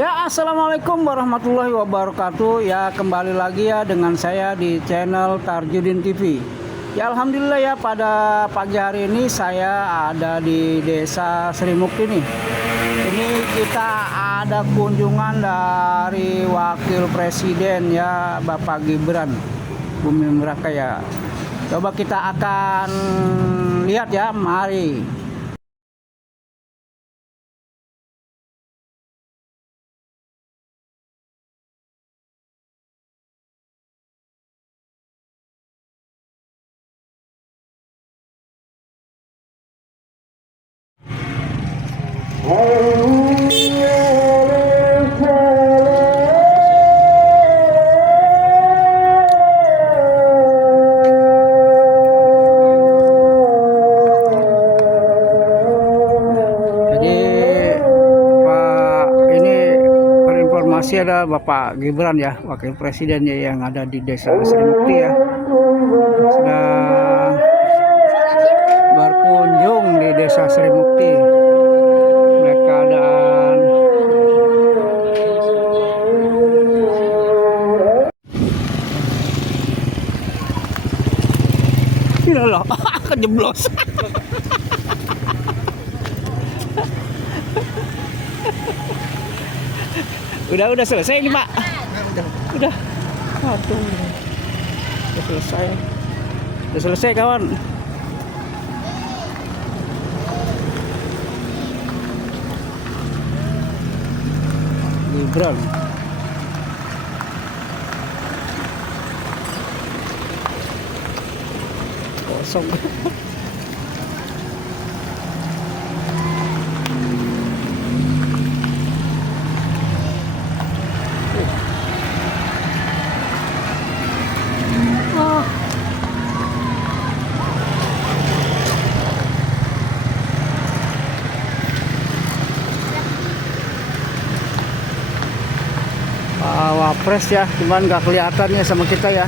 Ya, assalamualaikum warahmatullahi wabarakatuh. Ya, kembali lagi ya dengan saya di channel Tarjudin TV. Ya, alhamdulillah ya, pada pagi hari ini saya ada di Desa Sri Mukti nih. Ini kita ada kunjungan dari Wakil Presiden ya, Bapak Gibran Buming Raka ya. Coba kita akan lihat ya, mari. Masih ada Bapak Gibran ya, Wakil Presiden ya, yang ada di Desa Sri Mukti ya, sedang berkunjung di Desa Sri Mukti. Mereka keadaan ini loh, kejeblos. Udah selesai ini Pak. Udah. Aduh. Udah selesai kawan. Gibran. Kosong. Wapres ya, cuman nggak kelihatannya sama kita ya.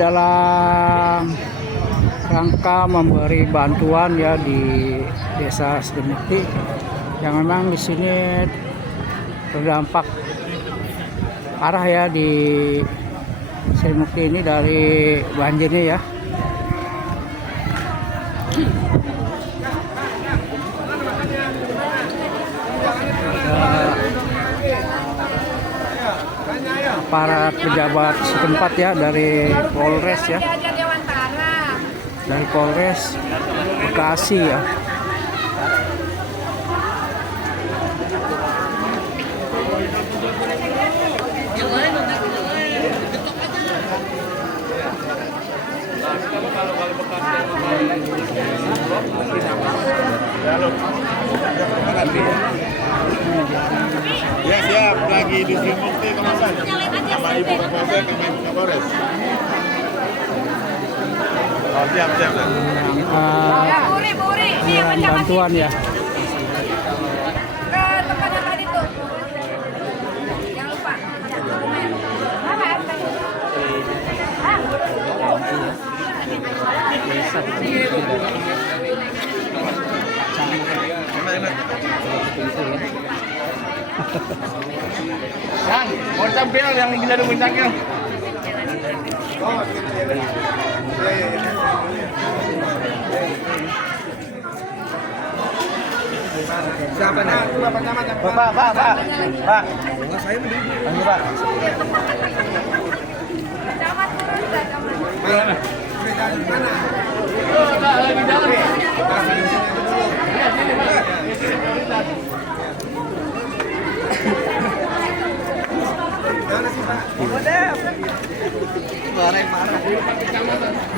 Dalam rangka memberi bantuan ya di Desa Sri Mukti yang memang di sini terdampak parah ya di Sri Mukti ini dari banjirnya ya. Para pejabat setempat ya, dari Polres ya, dari Polres Bekasi ya. Ya siap, lagi di Sri Mukti kemasan sama Ibu Kapolsek sama Ibu Kapolres. Oh, siap. Bantuan ya. Ke tempat yang tadi tuh. Jangan lupa. Kan, mau tampil yang gila dulu puncaknya. Siapa nih? Pak. Saya berdiri. Pak. Lagi jalan.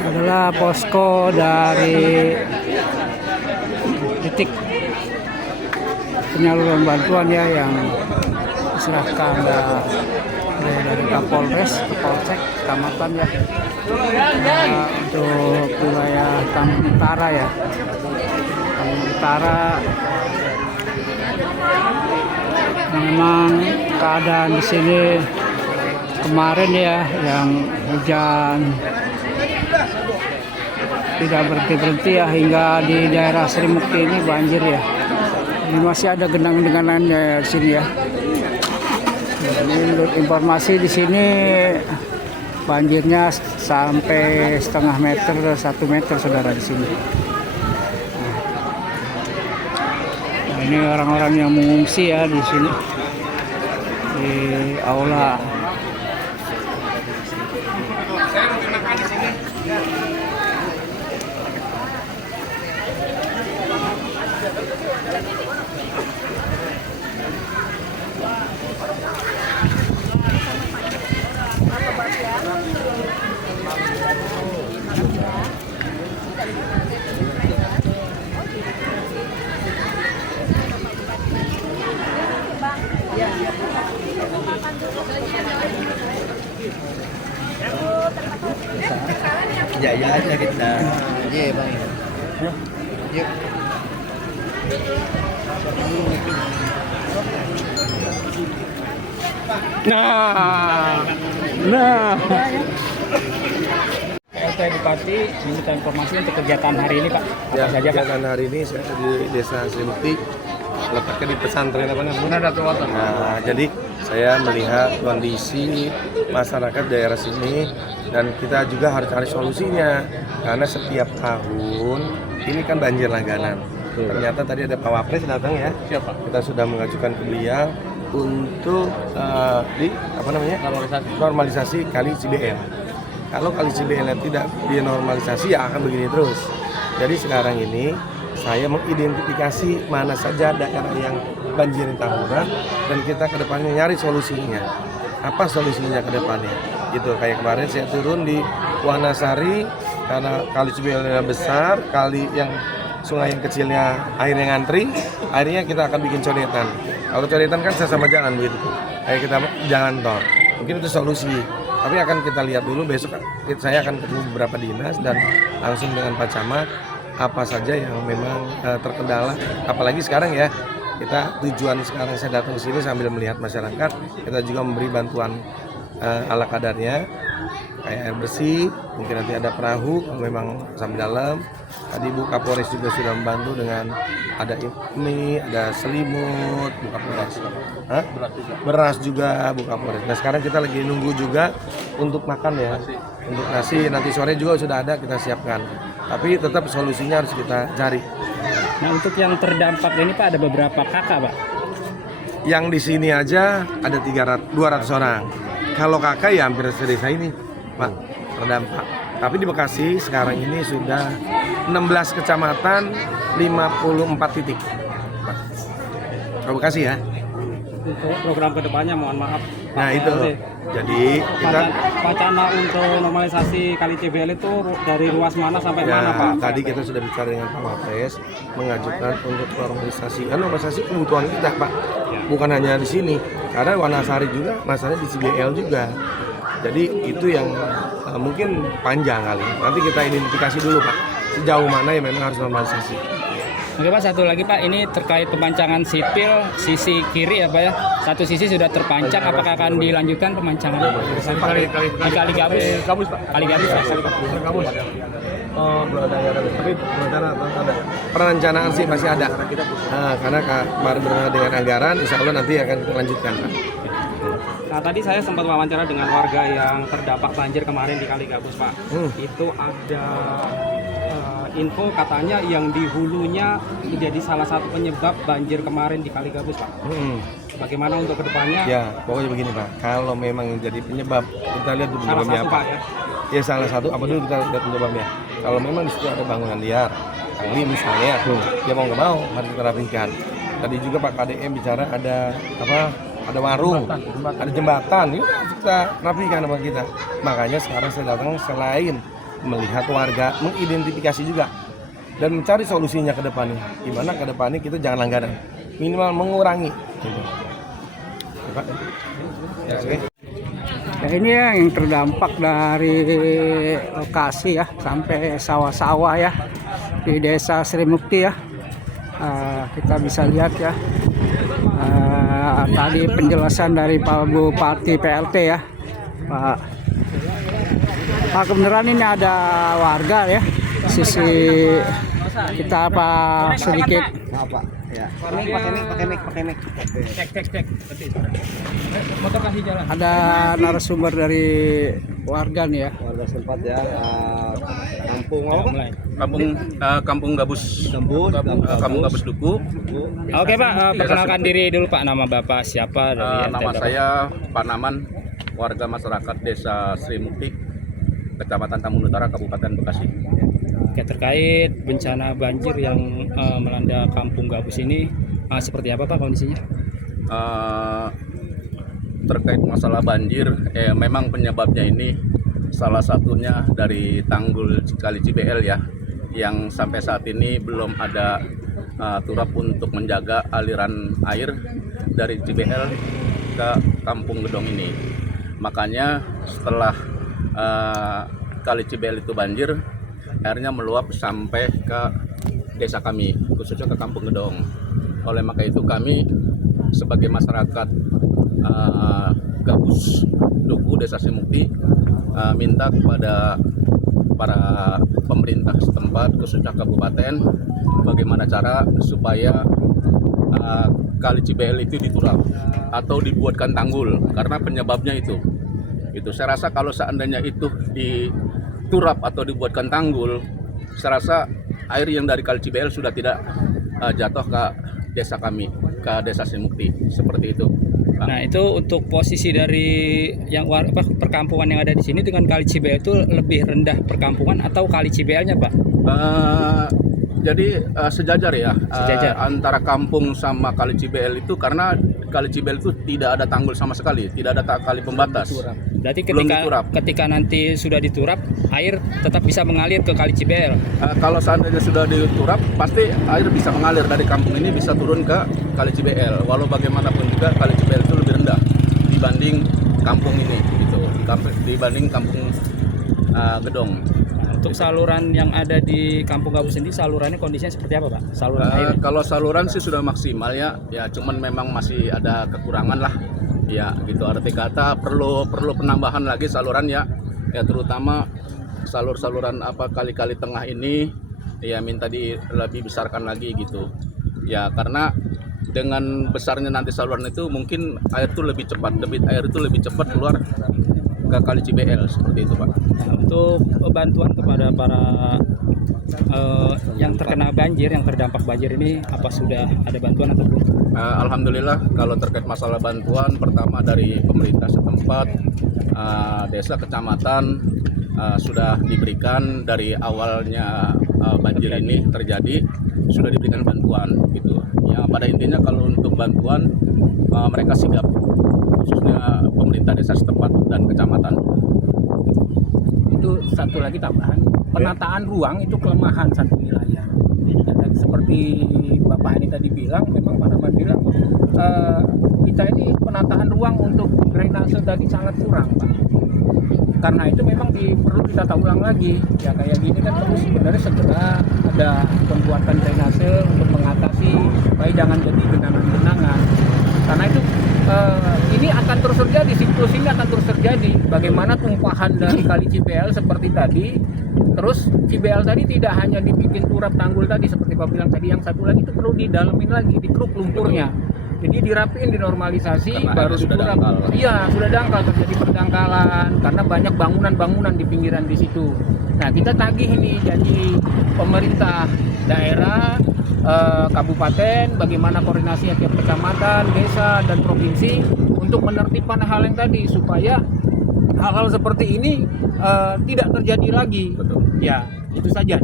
adalah posko dari titik penyaluran bantuan ya yang diserahkan dari Kapolres, Kapolsek, Kecamatan ya untuk wilayah Kampung Utara ya. Kampung Utara memang keadaan di sini kemarin ya yang hujan tidak berhenti ya, hingga di daerah Sri Mukti ini banjir ya. Ini masih ada genangan-genangan ya di sini ya. Ini menurut informasi di sini banjirnya sampai setengah meter, 1 meter saudara di sini. Nah, ini orang-orang yang mengungsi ya di sini di aula. Ya aja kita. Iya bang. Yuk. Nah. PLT Bupati minta informasi untuk kegiatan hari ini Pak. Ya, kegiatan hari ini saya di Desa Sri Mukti, letaknya di pesantren apa namanya? Nah, jadi saya melihat kondisi masyarakat daerah sini dan kita juga harus cari solusinya karena setiap tahun ini kan banjir langganan. Ternyata tadi ada Pak Wapres datang ya. Siapa? Kita sudah mengajukan ke beliau untuk normalisasi kali Cibl. Kalau kali Cibl tidak dinormalisasi ya akan begini terus. Jadi sekarang ini saya mengidentifikasi mana saja daerah yang banjir tahunan dan kita ke depannya nyari solusinya. Apa solusinya ke depannya? Gitu kayak kemarin saya turun di Wanasari karena kali Cibl besar, kali yang sungai yang kecilnya airnya ngantri, akhirnya kita akan bikin coretan. Kalau coretan kan sama jalan begitu, kayak kita jalan tol. Mungkin itu solusi. Tapi akan kita lihat dulu besok. Saya akan ketemu beberapa dinas dan langsung dengan Pak Camat apa saja yang memang terkendala. Apalagi sekarang ya kita tujuan sekarang saya datang ke sini sambil melihat masyarakat. Kita juga memberi bantuan ala kadarnya. Kayak air bersih, mungkin nanti ada perahu kalau memang sampai dalam. Tadi Bu Kapolres juga sudah membantu dengan ada mie, ada selimut, Bu Kapolres. Beras juga Bu Kapolres. Nah sekarang kita lagi nunggu juga untuk makan ya, untuk nasi nanti sore juga sudah ada kita siapkan. Tapi tetap solusinya harus kita cari. Nah untuk yang terdampak ini Pak ada beberapa kakak Pak. Yang di sini aja ada 200 orang. Kalau kakak ya hampir sedesa ini. Pak, terdampak. Tapi di Bekasi sekarang ini sudah 16 kecamatan, 54 titik. Pak. Kalau Bekasi ya. Untuk program kedepannya mohon maaf. Nah itu. Jadi kita wacana untuk normalisasi kali Cibl itu dari ruas mana sampai ya, mana Pak? Tadi kita sudah bicara dengan Pak Wapres mengajukan untuk normalisasi. Normalisasi kebutuhan kita Pak. Bukan hanya di sini. Karena Wanasari juga, masalahnya di Cibl juga. Jadi itu yang mungkin panjang kali. Nanti kita identifikasi dulu Pak, sejauh mana yang memang harus normalisasi. Oke Pak, satu lagi Pak, ini terkait pemancangan sipil sisi kiri ya Pak ya. Satu sisi sudah terpancang, apakah akan dilanjutkan pemancangan? Kali Gabus Pak. Kali Gabus. Oh, belum ada. Tapi ada. Perencanaan sih masih ada. Nah, karena kemarin berkenaan dengan anggaran, insya Allah nanti akan kita lanjutkan Pak. Nah tadi saya sempat wawancara dengan warga yang terdampak banjir kemarin di Kali Gabus Pak. Itu ada info katanya yang di hulunya menjadi salah satu penyebab banjir kemarin di Kali Gabus Pak. Bagaimana untuk kedepannya? Ya pokoknya begini Pak, kalau memang jadi penyebab kita lihat dulu penyebabnya apa. Pak, ya? Ya salah satu apa dulu kita lihat penyebabnya. Kalau memang di situ ada bangunan liar, tangli misalnya, ya mau nggak mau harus kita rapikan. Tadi juga Pak KDM bicara ada ada warung, ada jembatan, ini harus kita rapikan sama kita. Makanya sekarang saya datang selain melihat warga, mengidentifikasi juga dan mencari solusinya ke depannya. Gimana ke depannya kita jangan langganan, minimal mengurangi. Gitu. Ya, oke. Ya, ini ya yang terdampak dari lokasi ya sampai sawah-sawah ya di Desa Sri Mukti ya. Kita bisa lihat ya tadi penjelasan dari Pak Bupati PLT ya, Pak kebenaran ini ada warga ya sisi kita sedikit Ya. Pakai mic. cek. Motor kasih jalan. Ada narasumber dari warga nih ya. Warga setempat ya. Kampung apa? Kampung Gabus Kampung Gabus Duku. Oke Pak, perkenalkan diri dulu Pak, nama Bapak siapa? Nama saya Pak Naman, warga masyarakat Desa Sri Mukti, Kecamatan Tambun Utara, Kabupaten Bekasi. Oke, terkait bencana banjir yang melanda Kampung Gabus ini, seperti apa Pak kondisinya? Terkait masalah banjir, memang penyebabnya ini salah satunya dari tanggul Kali Cibel ya, yang sampai saat ini belum ada turap untuk menjaga aliran air dari Cibel ke Kampung Gedong ini. Makanya setelah Kali Cibel itu banjir, airnya meluap sampai ke desa kami, khususnya ke Kampung Gedong. Oleh maka itu kami sebagai masyarakat Gabus Duku Desa Sri Mukti minta kepada para pemerintah setempat, khususnya kabupaten, bagaimana cara supaya Kali Cibel itu diturap atau dibuatkan tanggul, karena penyebabnya itu saya rasa kalau seandainya itu diturap atau dibuatkan tanggul, saya rasa air yang dari Kali Cibel sudah tidak jatuh ke desa kami, ke Desa Sri Mukti, seperti itu. Nah, itu untuk posisi dari yang perkampungan yang ada di sini dengan Kali Cibel itu lebih rendah perkampungan atau Kali Cibelnya Pak? Jadi sejajar ya, Sejajar. Antara kampung sama Kali Cibel itu, karena Kali Cibel itu tidak ada tanggul sama sekali, tidak ada kali pembatas. Berarti Belum diturap. ketika nanti sudah diturap, air tetap bisa mengalir ke Kali Cibel. Kalau seandainya sudah diturap, pasti air bisa mengalir dari kampung ini, bisa turun ke Kali Cibel. Walau bagaimanapun juga Kali Cibel itu lebih rendah dibanding kampung ini, gitu. Dibanding Kampung Gedong. Untuk saluran yang ada di Kampung Gabus ini, salurannya kondisinya seperti apa Pak? Saluran air? Kalau saluran sih sudah maksimal ya, cuman memang masih ada kekurangan lah, ya gitu. Arti kata perlu penambahan lagi saluran ya, terutama saluran kali-kali tengah ini, ya minta lebih besarkan lagi gitu, ya karena dengan besarnya nanti saluran itu mungkin air itu lebih cepat, debit air itu lebih cepat keluar ke Kali Cibel, seperti itu Pak. Nah, untuk bantuan kepada para yang terkena banjir, yang terdampak banjir ini, apa sudah ada bantuan atau belum? Alhamdulillah, kalau terkait masalah bantuan, pertama dari pemerintah setempat, desa, kecamatan, sudah diberikan dari awalnya banjir ini terjadi, sudah diberikan bantuan gitu. Ya pada intinya kalau untuk bantuan mereka sigap, khususnya pemerintah desa setempat dan kecamatan. Itu satu lagi tambahan, penataan ruang itu kelemahan satu wilayah. Dan seperti Bapak ini tadi bilang, memang Pak Naman bilang kita ini penataan ruang untuk drainase tadi sangat kurang Pak. Karena itu memang perlu ditata ulang lagi. Ya kayak gini kan perlu sebenarnya segera ada pembuatan drainase untuk mengatasi supaya jangan jadi genangan-genangan. Karena itu ini akan terus terjadi, siklus ini akan terus terjadi. Bagaimana tumpahan dari Kali Cibel seperti tadi, terus Cibel tadi tidak hanya dibikin turap tanggul tadi seperti Pak bilang tadi, yang satu lagi itu perlu didalemin lagi, dikeruk lumpurnya. Jadi dirapiin, dinormalisasi, Karena baru sudah diturap. dangkal. Iya, sudah dangkal, terjadi pendangkalan karena banyak bangunan-bangunan di pinggiran di situ. Nah, kita tagih ini jadi pemerintah daerah, kabupaten, bagaimana koordinasi tiap kecamatan, desa, dan provinsi untuk menertibkan hal yang tadi supaya hal-hal seperti ini tidak terjadi lagi. Betul. Ya, itu saja.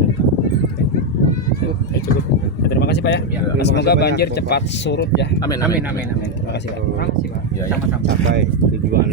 Cukup. Terima kasih Pak. Pak ya. Ya. Semoga Terima kasih banjir banyak, cepat surut ya. Amin, Amin, amin, amin. Terima kasih Pak. Terima kasih, Pak. Ya, ya. Sama-sama. Sampai tujuan.